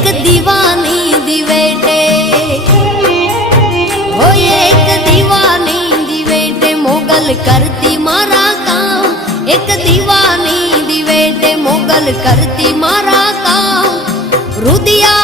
एक दीवानी दिवेटे हो एक दीवानी दिवेटे मोगल करती मारा काम एक दीवानी दिवेटे मोगल करती मारा काम रुदिया